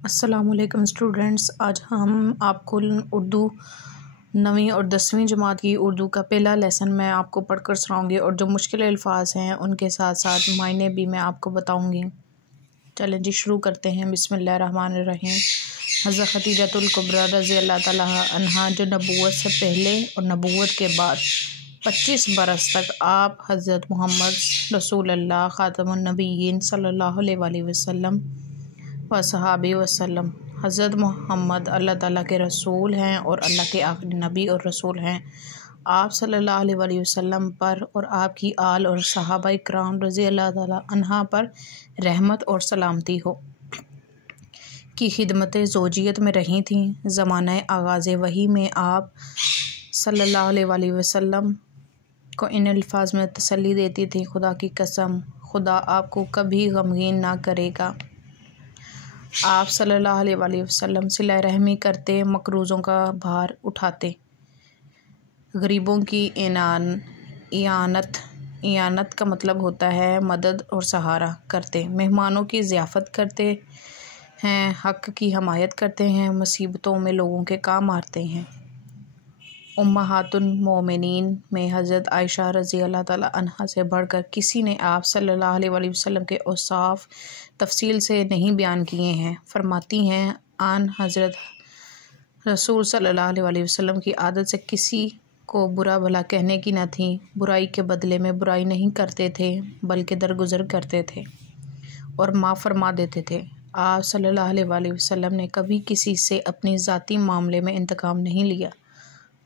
अस्सलामुअलैकुम स्टूडेंट्स, आज हम आपको उर्दू 9वीं और 10वीं जमात की उर्दू का पहला लेसन मैं आपको पढ़कर सुनाऊंगी और जो मुश्किल अल्फाज हैं उनके साथ साथ मायने भी मैं आपको बताऊंगी। चलें जी, शुरू करते हैं। बिस्मिल्लाहिर्रहमानिर्रहीम। हज़रत खदीजतुल कुबरा रज़ी अल्लाह ताला अन्हा जो नबूवत से पहले और नबूवत के बाद 25 बरस तक आप हज़रत मोहम्मद रसूलुल्लाह ख़ातमुन नबिय्यीन सल्लल्लाहु अलैहि वसल्लम व सहाबी वसल्लम हज़रत मोहम्मद अल्लाह ताला के रसूल हैं और अल्लाह के आखिरी नबी और रसूल हैं। आप सल्लल्लाहु अलैहि वसल्लम पर और आपकी आल और सहाबा इकराम रज़ी अल्लाह ताला अन्हा पर रहमत और सलामती हो की खिदमत ज़ौजियत में रही थीं। ज़माना आगाज़ वही में आप सल्लल्लाहु अलैहि वसल्लम को इन अल्फाज में तसल्ली देती थी, खुदा की कसम, खुदा आपको कभी गमगीन ना करेगा। आप सल्लल्लाहु अलैहि वसल्लम सिला रहमी करते, मकरूज़ों का भार उठाते, गरीबों की इयानत का मतलब होता है मदद और सहारा करते, मेहमानों की ज़ियाफ़त करते हैं, हक़ की हमायत करते हैं, मुसीबतों में लोगों के काम आते हैं। उम्महातुल मोमिनीन में हज़रत आयशा रज़ी अल्लाह ताला अन्हा से बढ़कर किसी ने आप सल्लल्लाहु अलैहि वसल्लम के औसाफ तफसील से नहीं बयान किए हैं। फरमाती हैं, आन हज़रत रसूल सल्लल्लाहु अलैहि वसल्लम की आदत से किसी को बुरा भला कहने की न थी। बुराई के बदले में बुराई नहीं करते थे, बल्कि दरगुजर करते थे और माफ़ फरमा देते थे। आप सल्लल्लाहु अलैहि वसल्लम ने कभी किसी से अपनी ज़ाती मामले में इंतकाम नहीं लिया।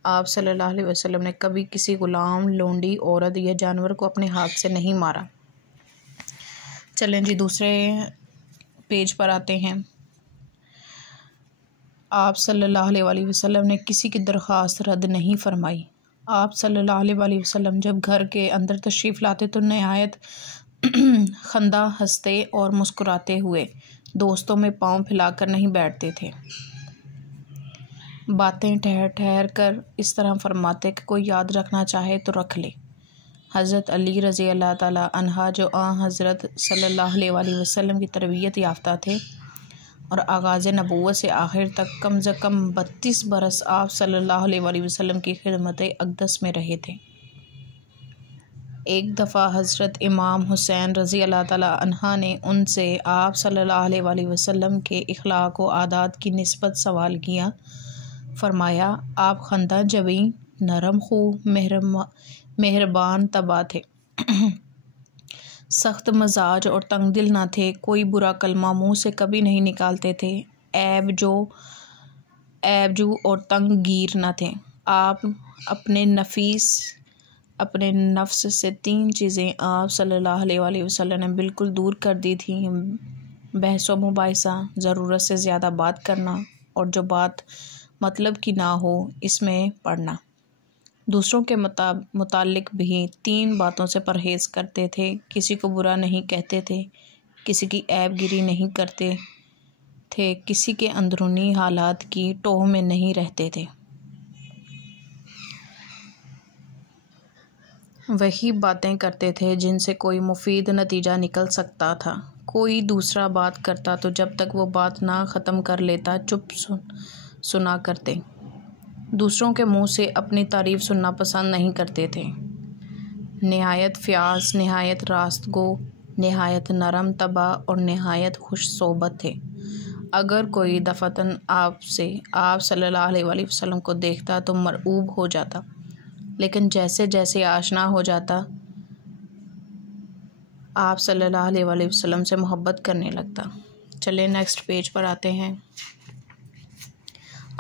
आप सल्लल्लाहु अलैहि वसल्लम ने कभी किसी गुलाम, लोंडी, औरत या जानवर को अपने हाथ से नहीं मारा। चलें जी, दूसरे पेज पर आते हैं। आप सल्लल्लाहु अलैहि वसल्लम ने किसी की दरख्वास्त रद्द नहीं फरमाई। आप सल्लल्लाहु अलैहि वसल्लम जब घर के अंदर तशरीफ़ लाते तो नहायत खंदा हंसते और मुस्कुराते हुए दोस्तों में पाँव फैलाकर नहीं बैठते थे। बातें ठहर ठहर कर इस तरह फरमाते कि कोई याद रखना चाहे तो रख ले। हज़रत अली रज़ी अल्लाह ताला अन्हा जो हज़रत सल्लल्लाहु अलैहि वसल्लम की तरबियत याफ्ता थे और आगाज़ नबूवत से आखिर तक कम से कम 32 बरस आप सल्लल्लाहु अलैहि वसल्लम की खिदमत अक़दस में रहे थे। एक दफ़ा हज़रत इमाम हुसैन रज़ी अल्लाह ताला अन्हा ने उनसे आप सल्लल्लाहु अलैहि वसल्लम के इखलाक व आदात की निस्बत सवाल किया। फरमाया, आप खंदा जबी, नरम खू, मेहरबान तबा थे, सख्त मजाज और तंग दिल ना थे, कोई बुरा कलमा मुँह से कभी नहीं निकालते थे, ऐबजू और तंग गीर ना थे। आप अपने नफ्स से 3 चीज़ें आप सल्लल्लाहु अलैहि वसल्लम ने बिल्कुल दूर कर दी थी। बहस व मुबाहिसा, ज़रूरत से ज़्यादा बात करना और जो बात मतलब की ना हो इसमें पढ़ना। दूसरों के मुतालिक भी 3 बातों से परहेज़ करते थे। किसी को बुरा नहीं कहते थे, किसी की ऐबगिरी नहीं करते थे, किसी के अंदरूनी हालात की टोह में नहीं रहते थे। वही बातें करते थे जिनसे कोई मुफीद नतीजा निकल सकता था। कोई दूसरा बात करता तो जब तक वो बात ना ख़त्म कर लेता चुप सुना करते। दूसरों के मुंह से अपनी तारीफ़ सुनना पसंद नहीं करते थे। नहायत फ़याज़, नहायत रास्तगो, नहायत नरम तबा और नहायत खुश सोबत थे। अगर कोई दफ़तन आप सल्लल्लाहु अलैहि वसल्लम को देखता तो मरऊब हो जाता, लेकिन जैसे जैसे आशना हो जाता आप सल्लल्लाहु अलैहि वसल्लम से मोहब्बत करने लगता। चलें नेक्स्ट पेज पर आते हैं।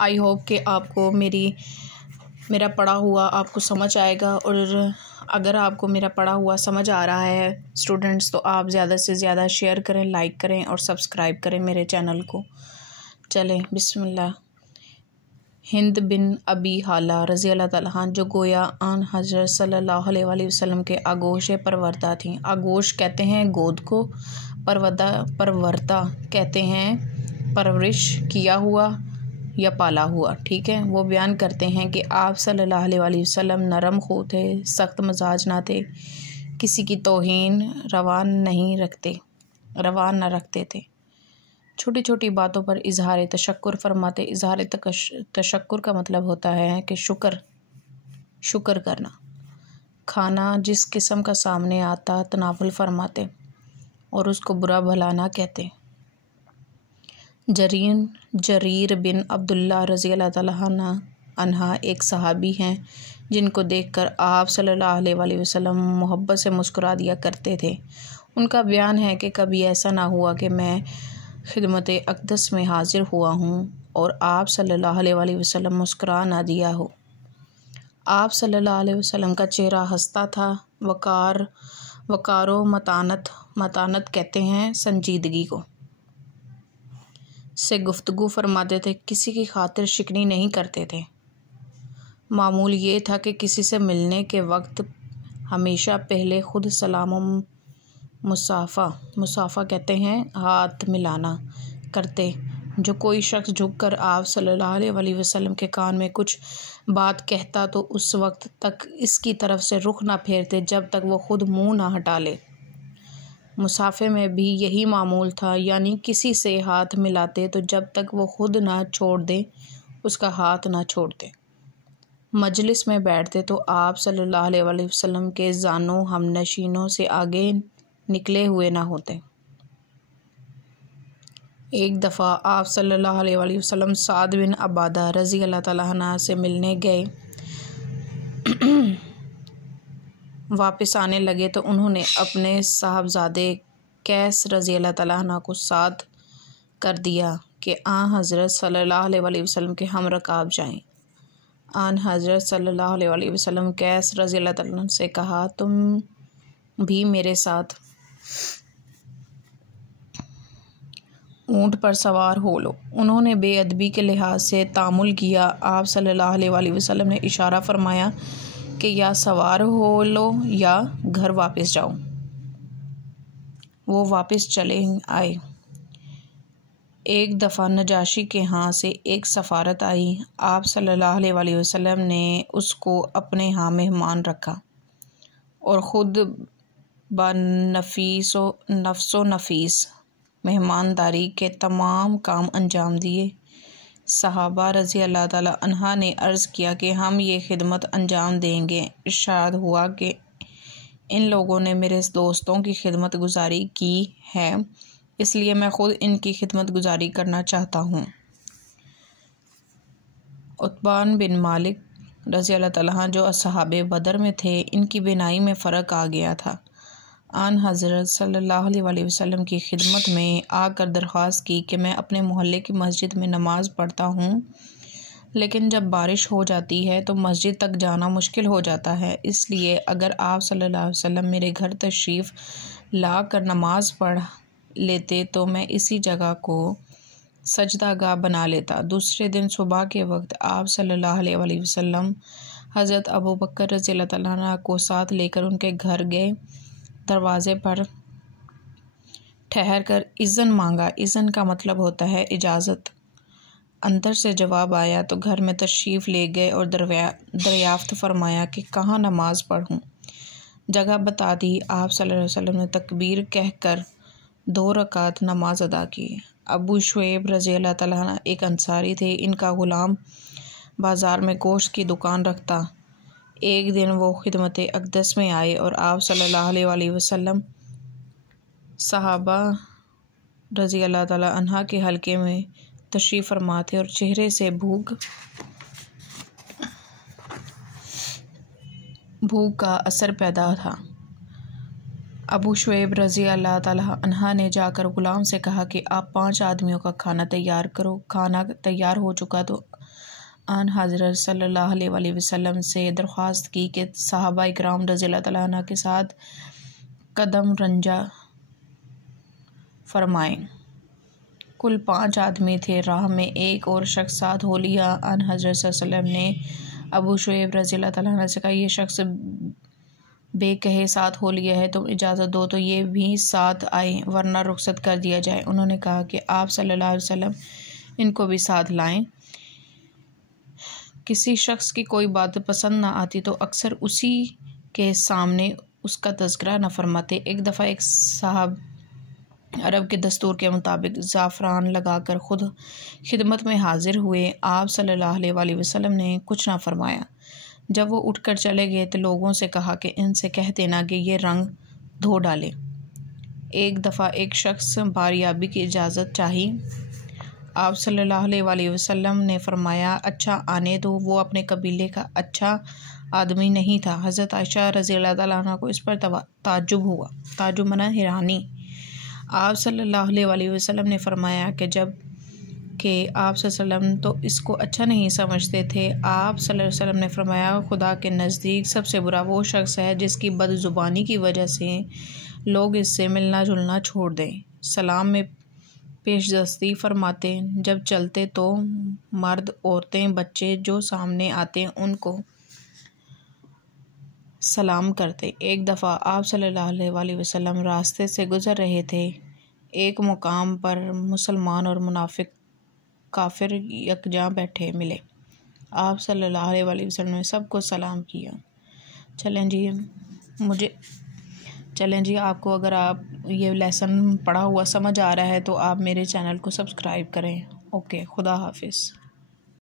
आई होप कि आपको मेरा पढ़ा हुआ आपको समझ आएगा, और अगर आपको मेरा पढ़ा हुआ समझ आ रहा है स्टूडेंट्स तो आप ज़्यादा से ज़्यादा शेयर करें, लाइक करें और सब्सक्राइब करें मेरे चैनल को। चलें, बिस्मिल्लाह। हिंद बिन अबी हाला रज़ी अल्लाह ताला जो गोया आन हज़रत सल्लल्लाहु अलैहि वसल्लम के आगोश परवरदा थीं। आगोश कहते हैं गोद को, परवरदा कहते हैं परवरिश किया हुआ या पाला हुआ। ठीक है, वो बयान करते हैं कि आप सल्लल्लाहु अलैहि वसल्लम नरम खू थे, सख्त मजाज ना थे, किसी की तौहीन रवा न रखते थे। छोटी छोटी बातों पर इजहार तशक्कुर फरमाते। इजहार तशक्कुर का मतलब होता है कि शुक्र करना। खाना जिस किस्म का सामने आता तनावुल फरमाते और उसको बुरा भला ना कहते। जरीर बिन अब्दुल्ला रज़ी अल्लाह तआला अन्हा एक सहाबी हैं जिनको देखकर आप सल्लल्लाहु अलैहि वसल्लम मोहब्बत से मुस्कुरा दिया करते थे। उनका बयान है कि कभी ऐसा ना हुआ कि मैं खिदमत अक़दस में हाजिर हुआ हूँ और आप सल्लल्लाहु अलैहि वसल्लम मुस्कुरा ना दिया हो। आप सल्लल्लाहु अलैहि वसल्लम का चेहरा हंसता था। वकारो मतानत कहते हैं संजीदगी को से गुफ्तगू फरमाते थे। किसी की खातिर शिकनी नहीं करते थे। मामूल ये था कि किसी से मिलने के वक्त हमेशा पहले ख़ुद सलाम मुसाफ़ा कहते हैं हाथ मिलाना करते। जो कोई शख्स झुककर आप सल्लल्लाहु अलैहि वसल्लम के कान में कुछ बात कहता तो उस वक्त तक इसकी तरफ से रुख ना फेरते जब तक वो ख़ुद मुंह ना हटा ले। मुसाफ़े में भी यही मामूल था, यानी किसी से हाथ मिलाते तो जब तक वो ख़ुद ना छोड़ दे उसका हाथ ना छोड़ते। मजलिस में बैठते तो आप सल्लल्लाहु अलैहि वसल्लम के ज़ानो हमनशीनों से आगे निकले हुए ना होते। एक दफ़ा आप सल्लल्लाहु अलैहि वसल्लम साद बिन अबादा रज़ी अल्लाह तआला अन्हु से मिलने गए। वापस आने लगे तो उन्होंने अपने साहबजादे कैस रज़ी अल्लाह तआला अन्हु को साथ कर दिया कि आन हज़रत सल्लल्लाहु अलैहि वसल्लम के हम रकाब जाएं। आन हज़रत सल्लल्लाहु अलैहि वसल्लम कैस रज़ी अल्लाह तआला अन्हु से कहा, तुम भी मेरे साथ ऊँट पर सवार हो लो। उन्होंने बेअदबी के लिहाज से तामुल किया। आप सल्लल्लाहु अलैहि वसल्लम ने इशारा फरमाया कि या सवार हो लो या घर वापस जाओ। वो वापस चले आए। एक दफ़ा नजाशी के यहाँ से एक सफ़ारत आई। आप सल्लल्लाहु अलैहि वसल्लम ने उसको अपने यहाँ मेहमान रखा और ख़ुद नफ्सो नफीस मेहमानदारी के तमाम काम अंजाम दिए। सहाबा रज़ी अल्लाह ताला अन्हा ने अर्ज़ किया कि हम ये खिदमत अंजाम देंगे। इरशाद हुआ कि इन लोगों ने मेरे दोस्तों की खिदमत गुजारी की है, इसलिए मैं ख़ुद इनकी खिदमत गुजारी करना चाहता हूँ। उत्बान बिन मालिक रज़ी अल्लाह ताला जो असहाबे बदर में थे, इनकी बिनाई में फ़र्क आ गया था। आन हज़रत सल्लल्लाहु अलैहि वसल्लम की खिदमत में आकर दरख्वास्त की कि मैं अपने मोहल्ले की मस्जिद में नमाज़ पढ़ता हूँ, लेकिन जब बारिश हो जाती है तो मस्जिद तक जाना मुश्किल हो जाता है। इसलिए अगर आप सल्लल्लाहु अलैहि वसल्लम मेरे घर तशरीफ़ ला कर नमाज़ पढ़ लेते तो मैं इसी जगह को सजदागाह बना लेता। दूसरे दिन सुबह के वक्त आप सल्लल्लाहु अलैहि वसल्लम हज़रत अबू बकर रज़ी अल्लाह तआला अन्हु को साथ लेकर उनके घर गए। दरवाज़े पर ठहर कर इज़्ज़न मांगा। इज़्ज़न का मतलब होता है इजाज़त। अंदर से जवाब आया तो घर में तशरीफ़ ले गए और दरियाफ़्त फरमाया कि कहाँ नमाज़ पढ़ूँ। जगह बता दी। आप सल्लल्लाहु अलैहि वसल्लम ने तकबीर कहकर 2 रकात नमाज अदा की। अबू शुएब रज़ी अल्लाह तआला अन्हु एक अंसारी थे। इनका ग़ुलाम बाज़ार में गोश्त की दुकान रखता। एक दिन वो खिदमत अक़दस में आए और आप सल्लल्लाहु अलैहि वसल्लम सहाबा रज़ी अल्लाह तआला अन्हा के हल्के में तशरीफ़ फरमा थे और चेहरे से भूख का असर पैदा था। अबू शुएब रज़ी अल्लाह तआला अन्हा ने जाकर ग़ुलाम से कहा कि आप 5 आदमियों का खाना तैयार करो। खाना तैयार हो चुका तो आन हज़रत सल्लल्लाहु अलैहि वसल्लम से दरख्वास्त की कि सहाबा इकराम रज़ी अल्लाह तआला अन्हु के साथ कदम रंजा फरमाएं। कुल 5 आदमी थे। राह में एक और शख्स साथ हो लिया। आन हज़रत सल्लल्लाहु अलैहि वसल्लम ने अबू शुएब रज़ी अल्लाह तआला अन्हु से कहा, ये शख्स बेकहे साथ हो लिया है, तुम इजाज़त दो तो ये भी साथ आए, वरना रुखसत कर दिया जाए। उन्होंने कहा कि आप सल्लल्लाहु अलैहि वसल्लम इनको भी साथ लाएं। किसी शख्स की कोई बात पसंद ना आती तो अक्सर उसी के सामने उसका तज़किरा न फरमाते। एक दफ़ा एक साहब अरब के दस्तूर के मुताबिक ज़ाफ़रान लगाकर खुद खिदमत में हाजिर हुए। आप सल्लल्लाहु अलैहि वसल्लम ने कुछ ना फरमाया। जब वो उठकर चले गए तो लोगों से कहा कि इनसे कह देना कि ये रंग धो डालें। एक दफ़ा एक शख्स बारियाबी की इजाज़त चाही। आप सल्लल्लाहु अलैहि वसल्लम ने फरमाया, अच्छा आने दो। वो अपने कबीले का अच्छा आदमी नहीं था। हज़रत आयशा रज़ियल्लाहु तआला अन्हा को इस पर ताज्जुब हुआ। ताज्जुब मना हैरानी। आप सल्लल्लाहु अलैहि वसल्लम ने फरमाया कि आप सल्लल्लाहु तो इसको अच्छा नहीं समझते थे। आप सल्लल्लाहु अलैहि वसल्लम ने फरमाया, खुदा के नज़दीक सबसे बुरा वो शख्स है जिसकी बदजुबानी की वजह से लोग इससे मिलना जुलना छोड़ दें। सलाम में पेशदस्ती फरमाते, जब चलते तो मर्द, औरतें, बच्चे जो सामने आते उनको सलाम करते। एक दफ़ा आप सल्लल्लाहु अलैहि वसल्लम रास्ते से गुज़र रहे थे। एक मुकाम पर मुसलमान और मुनाफिक काफिर यकजा बैठे मिले। आप सल्लल्लाहु अलैहि वसल्लम ने सबको सलाम किया। चलें जी, आपको अगर आप ये लेसन पढ़ा हुआ समझ आ रहा है तो आप मेरे चैनल को सब्सक्राइब करें। ओके, खुदा हाफिज़।